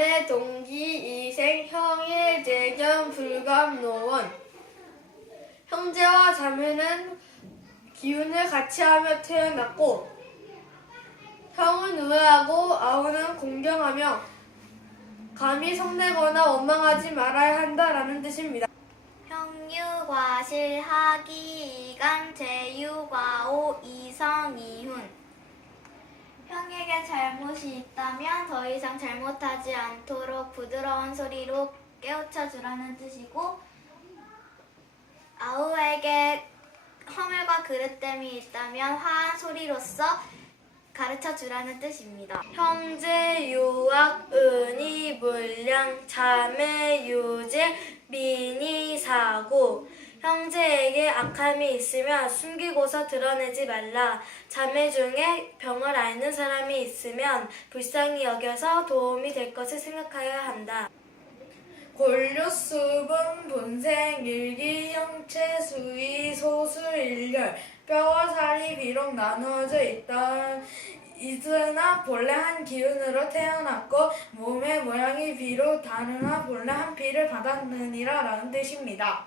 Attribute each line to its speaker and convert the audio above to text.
Speaker 1: 자매, 동기, 이생, 형의 재견, 불감, 노원. 형제와 자매는 기운을 같이 하며 태어났고, 형은 우애하고 아우는 공경하며 감히 성내거나 원망하지 말아야 한다라는 뜻입니다.
Speaker 2: 형유, 과실, 하기, 이간, 재유, 과오, 이성, 이훈. 형에게 잘못이 있다면 더 이상 잘못하지 않도록 부드러운 소리로 깨우쳐 주라는 뜻이고, 아우에게 허물과 그릇됨이 있다면 화한 소리로서 가르쳐 주라는 뜻입니다.
Speaker 1: 형제, 유학, 은희, 물량, 자매, 유재, 민희, 사고. 형제에게 악함이 있으면 숨기고서 드러내지 말라. 자매 중에 병을 앓는 사람이 있으면 불쌍히 여겨서 도움이 될 것을 생각하여야 한다. 권류, 수분, 분생, 일기, 형체, 수위, 소수, 일렬, 뼈와 살이 비록 나누어져 있던 있으나 본래 한 기운으로 태어났고 몸의 모양이 비록 다르나 본래 한 피를 받았느니라 라는 뜻입니다.